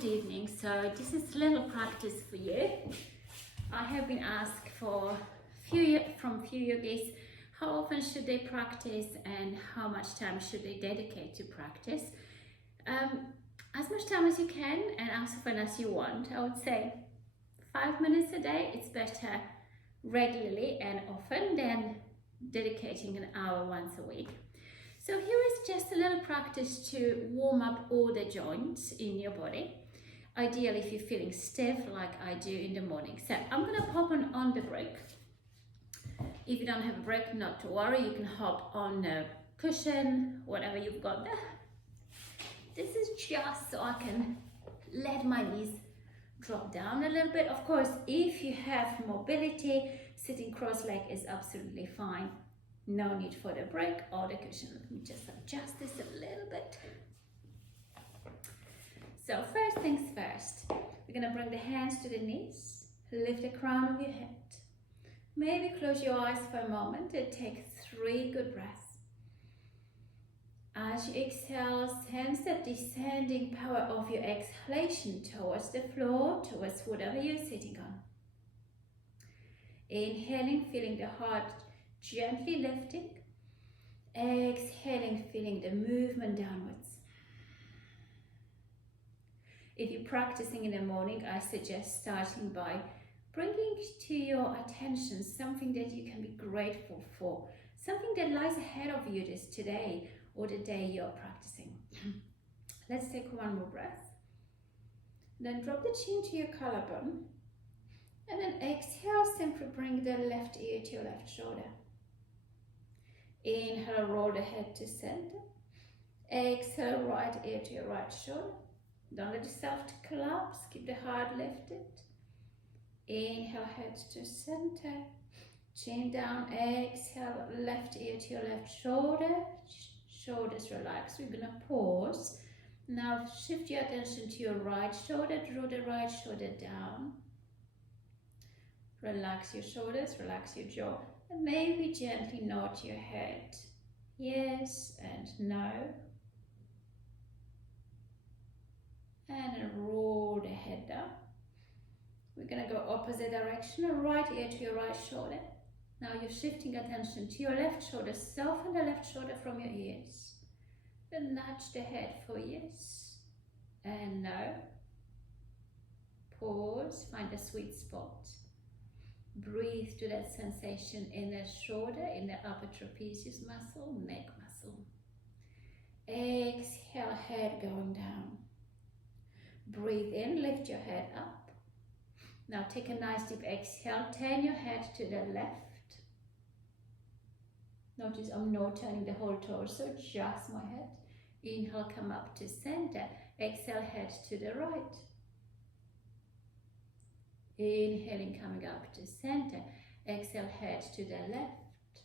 good evening. So this is a little practice for you. I have been asked from few yogis how often should they practice and how much time should they dedicate to practice. As much time as you can and as often as you want. I would say 5 minutes a day. It's better regularly and often than dedicating an hour once a week. So here is just a little practice to warm up all the joints in your body. Ideally, if you're feeling stiff like I do in the morning. So I'm going to pop on the brick. If you don't have a brick, not to worry. You can hop on a cushion, whatever you've got there. This is just so I can let my knees drop down a little bit. Of course, if you have mobility, sitting cross-legged is absolutely fine. No need for the brick or the cushion. Let me just adjust this a little bit. So first things first, we're going to bring the hands to the knees, lift the crown of your head. Maybe close your eyes for a moment and take 3 good breaths. As you exhale, sense the descending power of your exhalation towards the floor, towards whatever you're sitting on. Inhaling, feeling the heart gently lifting. Exhaling, feeling the movement downwards. If you're practicing in the morning, I suggest starting by bringing to your attention something that you can be grateful for, something that lies ahead of you today or the day you're practicing. Let's take one more breath. Then drop the chin to your collarbone. And then exhale, simply bring the left ear to your left shoulder. Inhale, roll the head to center. Exhale, right ear to your right shoulder. Don't let yourself collapse, keep the heart lifted. Inhale, head to center. Chin down, exhale, left ear to your left shoulder. Shoulders relax. We're going to pause. Now shift your attention to your right shoulder. Draw the right shoulder down. Relax your shoulders, relax your jaw. And maybe gently nod your head. Yes and no. And then roll the head down. We're going to go opposite direction. Right ear to your right shoulder. Now you're shifting attention to your left shoulder. Soften the left shoulder from your ears. Then nudge the head for yes and no. Pause, find a sweet spot. Breathe to that sensation in the shoulder, in the upper trapezius muscle, neck muscle. Exhale, head going down. Breathe in, lift your head up. Now take a nice deep exhale, turn your head to the left. Notice I'm not turning the whole torso, just my head. Inhale, come up to center. Exhale, head to the right. Inhaling, coming up to center. Exhale, head to the left.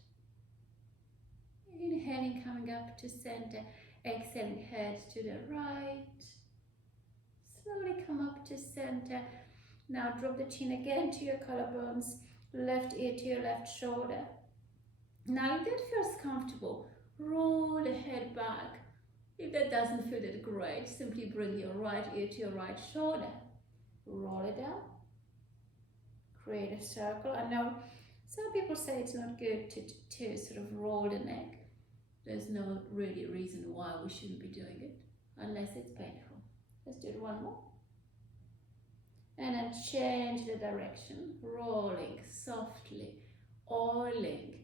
Inhaling, coming up to center. Exhaling, head to the right. Slowly come up to center. Now drop the chin again to your collarbones. Left ear to your left shoulder. Now if that feels comfortable, roll the head back. If that doesn't feel that great, simply bring your right ear to your right shoulder. Roll it down. Create a circle. I know some people say it's not good to sort of roll the neck. There's no really reason why we shouldn't be doing it, unless it's painful. Let's do it one more. And then change the direction, rolling softly, oiling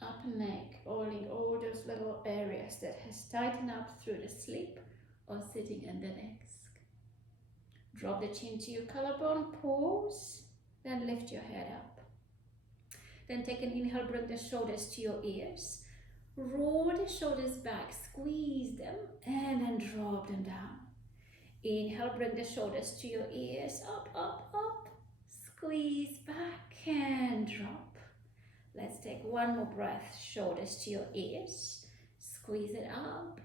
up neck, oiling all those little areas that has tightened up through the sleep or sitting in the neck. Drop the chin to your collarbone, pause, then lift your head up. Then take an inhale, bring the shoulders to your ears. Roll the shoulders back, squeeze them, and then drop them down. Inhale, bring the shoulders to your ears, up, up, up. Squeeze back and drop. Let's take one more breath, shoulders to your ears. Squeeze it up.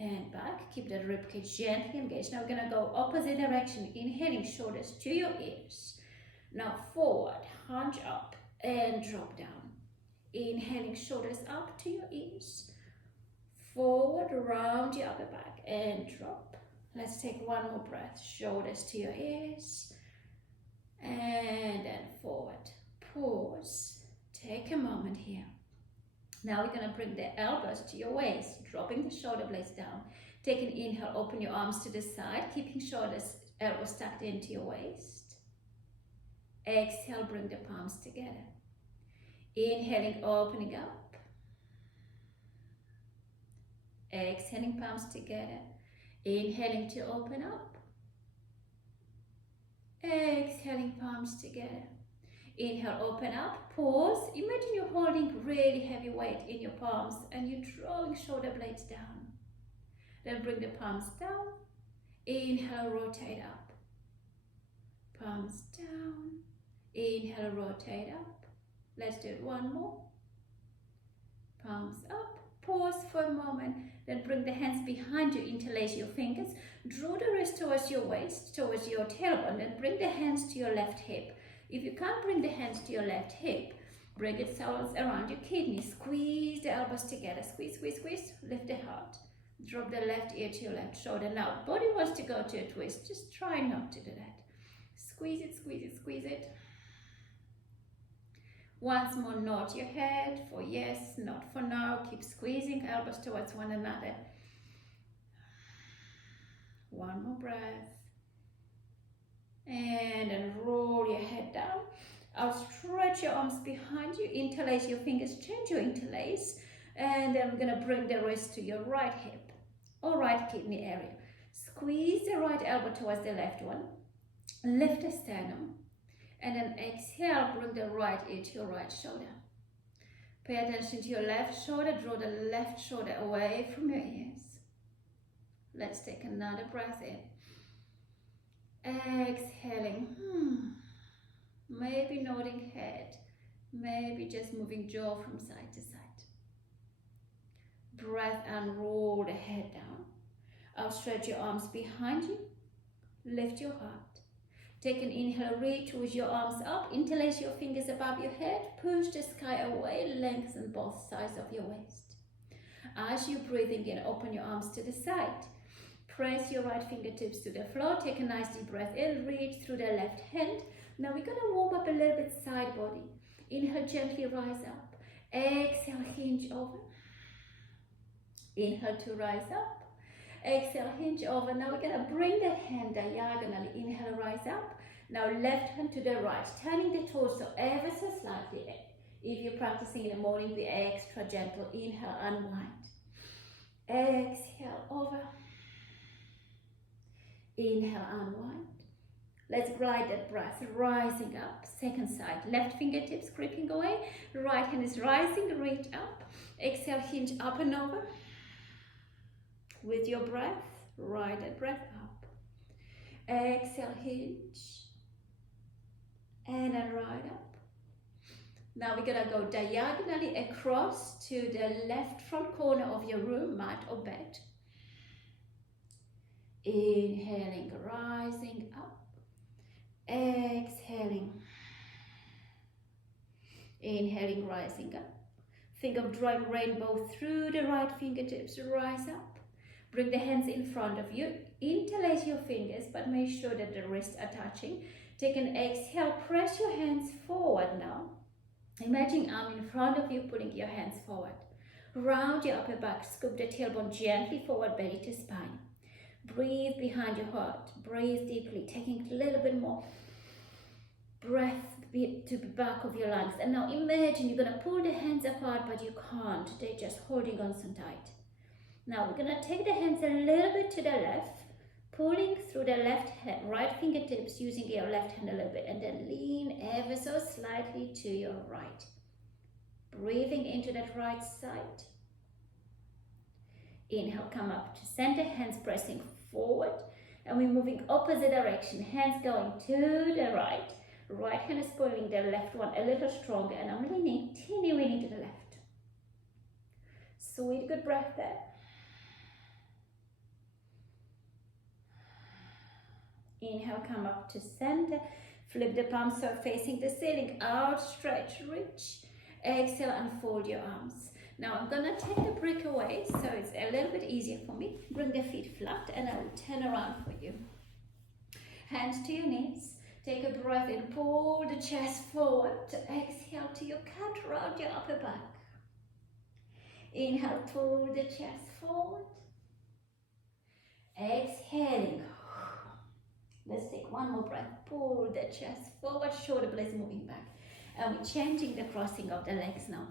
And back, keep that ribcage gently engaged. Now we're going to go opposite direction, inhaling shoulders to your ears. Now forward, hunch up and drop down. Inhaling shoulders up to your ears. Forward, round your upper back and drop. Let's take one more breath. Shoulders to your ears. And then forward. Pause. Take a moment here. Now we're going to bring the elbows to your waist, dropping the shoulder blades down. Take an inhale, open your arms to the side, keeping shoulders, elbows tucked into your waist. Exhale, bring the palms together. Inhaling, opening up. Exhaling, palms together. Inhaling to open up. Exhaling, palms together. Inhale, open up, pause. Imagine you're holding really heavy weight in your palms and you're drawing shoulder blades down. Then bring the palms down. Inhale, rotate up. Palms down. Inhale, rotate up. Let's do it one more. Palms up. Pause for a moment. Then bring the hands behind you. Interlace your fingers. Draw the wrist towards your waist, towards your tailbone. Then bring the hands to your left hip. If you can't bring the hands to your left hip, bring it around your kidney. Squeeze the elbows together. Squeeze, squeeze, squeeze. Lift the heart. Drop the left ear to your left shoulder. Now, body wants to go to a twist. Just try not to do that. Squeeze it, squeeze it, squeeze it. Once more, nod your head for yes, not for no. Keep squeezing elbows towards one another. One more breath. And then roll your head down. Outstretch your arms behind you. Interlace your fingers. Change your interlace. And then we're going to bring the wrist to your right hip or right kidney area. Squeeze the right elbow towards the left one. Lift the sternum. And then exhale, bring the right ear to your right shoulder. Pay attention to your left shoulder. Draw the left shoulder away from your ears. Let's take another breath in. Exhaling. Maybe nodding head. Maybe just moving jaw from side to side. Breath and roll the head down. Outstretch your arms behind you. Lift your heart. Take an inhale, reach with your arms up. Interlace your fingers above your head. Push the sky away. Lengthen both sides of your waist. As you're breathing in, open your arms to the side. Press your right fingertips to the floor. Take a nice deep breath in. Reach through the left hand. Now we're going to warm up a little bit side body. Inhale, gently rise up. Exhale, hinge over. Inhale to rise up. Exhale, hinge over. Now we're going to bring the hand diagonally. Inhale, rise up. Now left hand to the right. Turning the torso ever so slightly. If you're practicing in the morning, be extra gentle. Inhale, unwind. Exhale, over. Inhale, unwind. Let's glide that breath, rising up. Second side, left fingertips creeping away. Right hand is rising, reach up. Exhale, hinge up and over. With your breath, ride that breath up. Exhale, hinge. And then ride up. Now we're gonna go diagonally across to the left front corner of your room, mat or bed. Inhaling, rising up. Exhaling. Inhaling, rising up. Think of drawing rainbow through the right fingertips. Rise up. Bring the hands in front of you. Interlace your fingers, but make sure that the wrists are touching. Take an exhale. Press your hands forward now. Imagine arm in front of you, pulling your hands forward. Round your upper back. Scoop the tailbone gently forward, belly to spine. Breathe behind your heart. Breathe deeply, taking a little bit more breath to the back of your lungs. And now imagine you're going to pull the hands apart, but you can't. They're just holding on so tight. Now we're going to take the hands a little bit to the left, pulling through the left hand, right fingertips, using your left hand a little bit, and then lean ever so slightly to your right. Breathing into that right side. Inhale, come up to center, hands pressing forward, and we're moving opposite direction, hands going to the right. Right hand is pulling the left one a little stronger, and I'm leaning, teeny weeny to the left. Sweet, good breath there. Inhale, come up to center, flip the palms so facing the ceiling, outstretch, reach. Exhale, unfold your arms. Now I'm gonna take the brick away so it's a little bit easier for me. Bring the feet flat and I will turn around for you. Hands to your knees. Take a breath in, pull the chest forward. Exhale to your cat, round your upper back. Inhale, pull the chest forward. Exhaling. Let's take one more breath. Pull the chest forward, shoulder blades moving back. And we're changing the crossing of the legs now.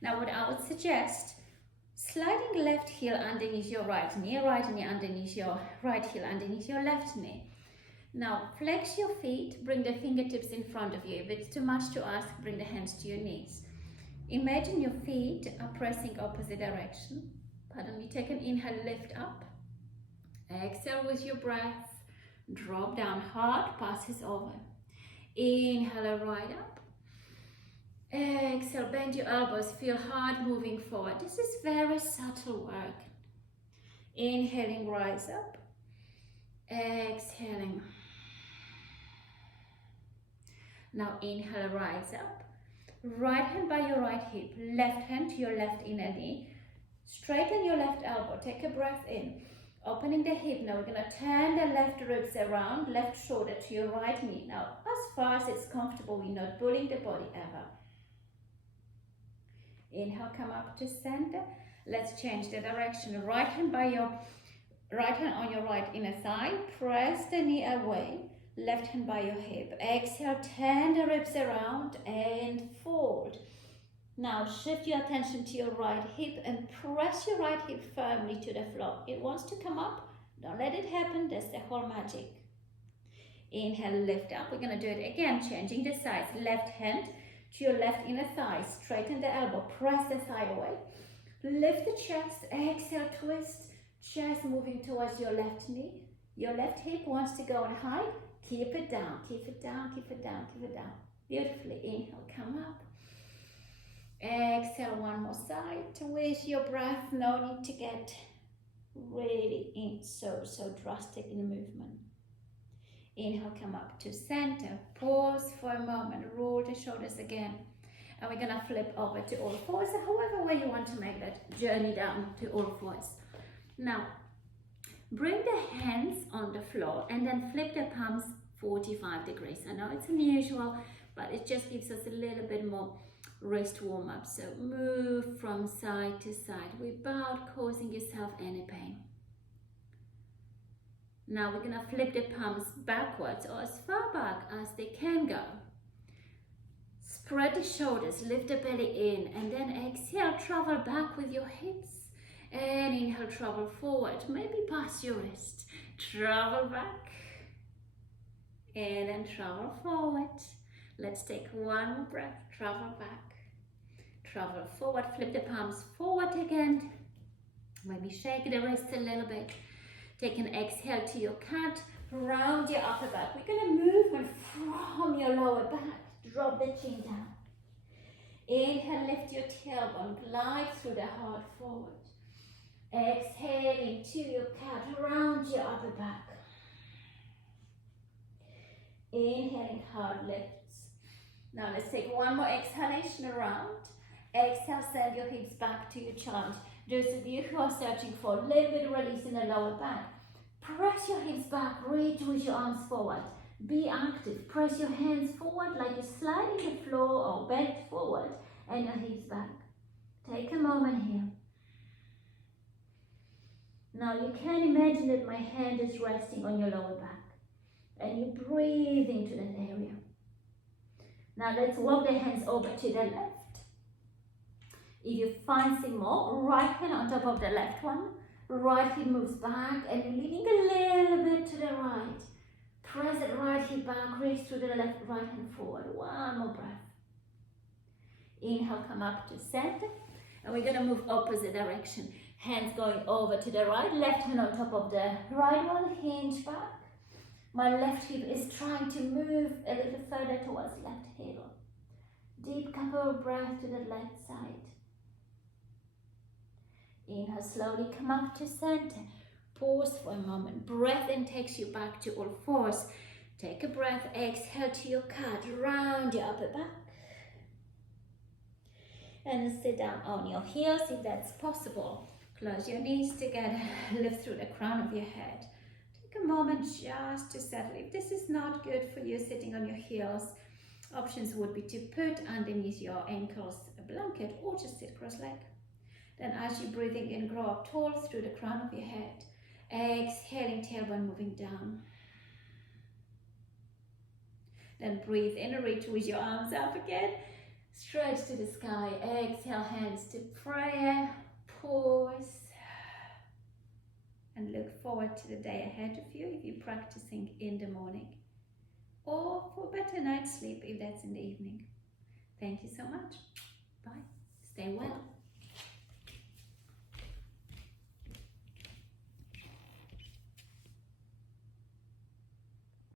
Now what I would suggest, sliding left heel underneath your right knee underneath your right heel underneath your left knee. Now flex your feet, bring the fingertips in front of you. If it's too much to ask, bring the hands to your knees. Imagine your feet are pressing opposite direction. Pardon me, take an inhale, lift up. Exhale with your breath. Drop down, heart passes over. Inhale, right up. Exhale, bend your elbows, feel heart moving forward. This is very subtle work. Inhaling, rise up. Exhaling. Now inhale, rise up. Right hand by your right hip, left hand to your left inner knee. Straighten your left elbow, take a breath in. Opening the hip, now we're going to turn the left ribs around, left shoulder to your right knee. Now, as far as it's comfortable, we're not pulling the body ever. Inhale, come up to center. Let's change the direction. Right hand on your right inner thigh. Press the knee away. Left hand by your hip. Exhale, turn the ribs around and fold. Now shift your attention to your right hip and press your right hip firmly to the floor. It wants to come up. Don't let it happen. That's the whole magic. Inhale, lift up. We're going to do it again, changing the sides. Left hand to your left inner thigh. Straighten the elbow. Press the thigh away. Lift the chest. Exhale, twist. Chest moving towards your left knee. Your left hip wants to go on high. Keep it down. Keep it down. Keep it down. Keep it down. Beautifully. Inhale, come up. Exhale, one more side. With your breath, no need to get really so drastic in the movement. Inhale, come up to center. Pause for a moment. Roll the shoulders again. And we're going to flip over to all fours, however way you want to make that journey down to all fours. Now, bring the hands on the floor and then flip the palms 45 degrees. I know it's unusual, but it just gives us a little bit more wrist warm up. So move from side to side without causing yourself any pain. Now we're going to flip the palms backwards or as far back as they can go. Spread the shoulders, lift the belly in, and then exhale, travel back with your hips. And inhale, travel forward, maybe past your wrist. Travel back. And then travel forward. Let's take one more breath. Travel back. Travel forward. Flip the palms forward again. Maybe shake the wrists a little bit. Take an exhale to your cat. Round your upper back. We're going to move from your lower back. Drop the chin down. Inhale, lift your tailbone. Glide through the heart forward. Exhaling to your cat. Round your upper back. Inhaling, heart lifts. Now let's take one more exhalation around. Exhale, send your hips back to your child. Those of you who are searching for a little bit of release in the lower back, press your hips back, reach with your arms forward. Be active. Press your hands forward like you're sliding the floor or bend forward and your hips back. Take a moment here. Now you can imagine that my hand is resting on your lower back and you breathe into that area. Now let's walk the hands over to the left. If you fancy more, right hand on top of the left one. Right hip moves back and you're leaning a little bit to the right. Press that right hip back, reach through the left, right hand forward. One more breath. Inhale, come up to center. And we're going to move opposite direction. Hands going over to the right, left hand on top of the right one, hinge back. My left hip is trying to move a little further towards left heel. Deep couple of breaths to the left side. Inhale, slowly come up to center. Pause for a moment. Breath in takes you back to all fours. Take a breath, exhale to your cat. Round your upper back. And sit down on your heels if that's possible. Close your knees together, lift through the crown of your head. Take a moment just to settle. If this is not good for you, sitting on your heels, options would be to put underneath your ankles a blanket or just sit cross-legged. Then as you're breathing in, grow up tall through the crown of your head. Exhaling, tailbone moving down. Then breathe in and reach with your arms up again. Stretch to the sky. Exhale, hands to prayer. Pause. And look forward to the day ahead of you if you're practicing in the morning. Or for better night's sleep if that's in the evening. Thank you so much. Bye. Stay well.